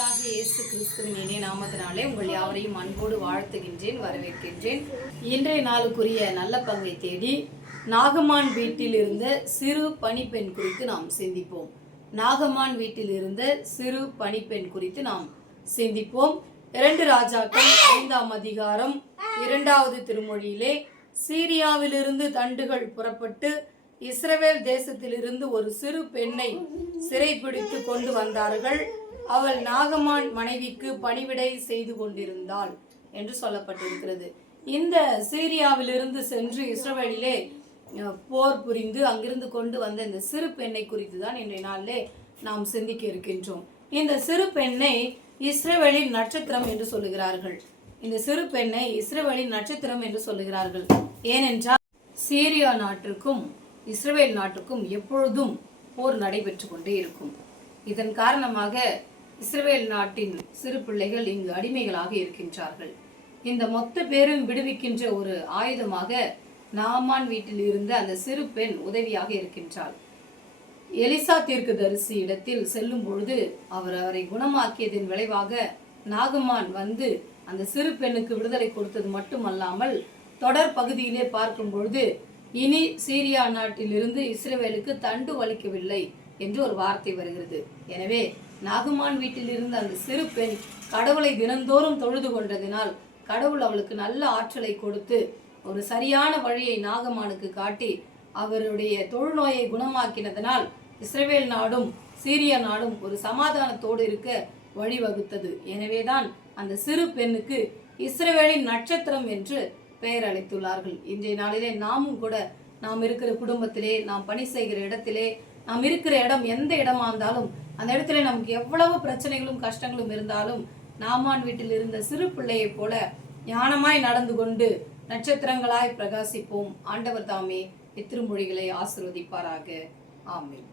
ஆண்டவராகிய இயேசு கிறிஸ்துவின் இணைய நாமத்தினாலே உங்கள் யாவரையும் அன்போடு வாழ்த்துகின்றேன், வரவேற்கின்றேன். இன்றைய நாளுக்குரிய நல்ல பங்கை தேடி நாகமான் வீட்டில் இருந்த சிறு பணிப்பெண் குறித்து நாம் சிந்திப்போம். நாகமான் வீட்டில் இருந்த சிறு பணிப்பெண் குறித்து நாம் சிந்திப்போம். 2 ராஜாக்கள் 5ஆம் அதிகாரம் 2வது திருமொழியிலே சீரியாவிலிருந்து தண்டுகள் புறப்பட்டு இஸ்ரவேல் தேசத்திலிருந்து ஒரு சிறு பெண்ணை சிறைப்பிடித்து கொண்டு வந்தார்கள். அவள் நாகமான் மனைவிக்கு பணிவிடை செய்து கொண்டிருந்தாள் என்று சொல்லப்பட்டிருக்கிறது. இந்த சீரியாவிலிருந்து சென்று இஸ்ரவேலிலே போர் புரிந்து அங்கிருந்து கொண்டு வந்த இந்த சிறு பெண்ணை குறித்து தான் இன்றைய நாளிலே நாம் சிந்திக்க இருக்கின்றோம். இந்த சிறு பெண்ணை இஸ்ரவேலின் நட்சத்திரம் என்று சொல்லுகிறார்கள். இந்த சிறு பெண்ணை இஸ்ரவேலின் நட்சத்திரம் என்று சொல்லுகிறார்கள். ஏனென்றால் சீரியா நாட்டிற்கும் இஸ்ரவேல் நாட்டுக்கும் எப்பொழுதும் போர் நடைபெற்று கொண்டே இருக்கும். இதன் காரணமாக இஸ்ரவேல் நாட்டின் சிறு பிள்ளைகள் இங்கு அடிமைகளாக இருக்கின்றார்கள். இந்த மொத்த பேரும் விடுவிக்கின்ற ஒரு ஆயுதமாக நாமான் வீட்டில் இருந்த அந்த சிறு பெண் உதவியாக இருக்கின்றாள். எலிசா தீர்க்கதரிசி இடத்தில் செல்லும் பொழுது அவரை குணமாக்கியதன் விளைவாக நாகமான் வந்து அந்த சிறு பெண்ணுக்கு விடுதலை கொடுத்தது மட்டுமல்லாமல் தொடர் பகுதியிலே பார்க்கும் பொழுது இனி சீரியா நாட்டிலிருந்து இஸ்ரவேலுக்கு தண்டு வலிக்கவில்லை என்று ஒரு வார்த்தை வருகிறது. எனவே நாகமான் வீட்டில் இருந்த அந்த சிறு பெண் கடவுளை தினந்தோறும் தொழுது கொண்டதினால் கடவுள் அவளுக்கு நல்ல ஆற்றலை கொடுத்து ஒரு சரியான வழியை நாகமானுக்கு காட்டி அவருடைய தொழுநோயை குணமாக்கினதனால் இஸ்ரவேல் நாடும் சீரியா நாடும் ஒரு சமாதானத்தோடு இருக்க வழிவகுத்தது. எனவேதான் அந்த சிறு பெண்ணுக்கு இஸ்ரவேலின் நட்சத்திரம் என்று பெயர் அளித்துள்ளார்கள். இன்றைய நாளிலே நாமும் கூட நாம் இருக்கிற குடும்பத்திலே, நாம் பணி செய்கிற இடத்திலே, நாம் இருக்கிற இடம் எந்த இடமா இருந்தாலும் அந்த இடத்துல நமக்கு எவ்வளவு பிரச்சனைகளும் கஷ்டங்களும் இருந்தாலும் நாமான் வீட்டில் இருந்த சிறு பிள்ளையை போல ஞானமாய் நடந்து கொண்டு நட்சத்திரங்களாய் பிரகாசிப்போம். ஆண்டவர் தாமே இத்திருமொழிகளை ஆசீர்வதிப்பாராக. ஆமென்.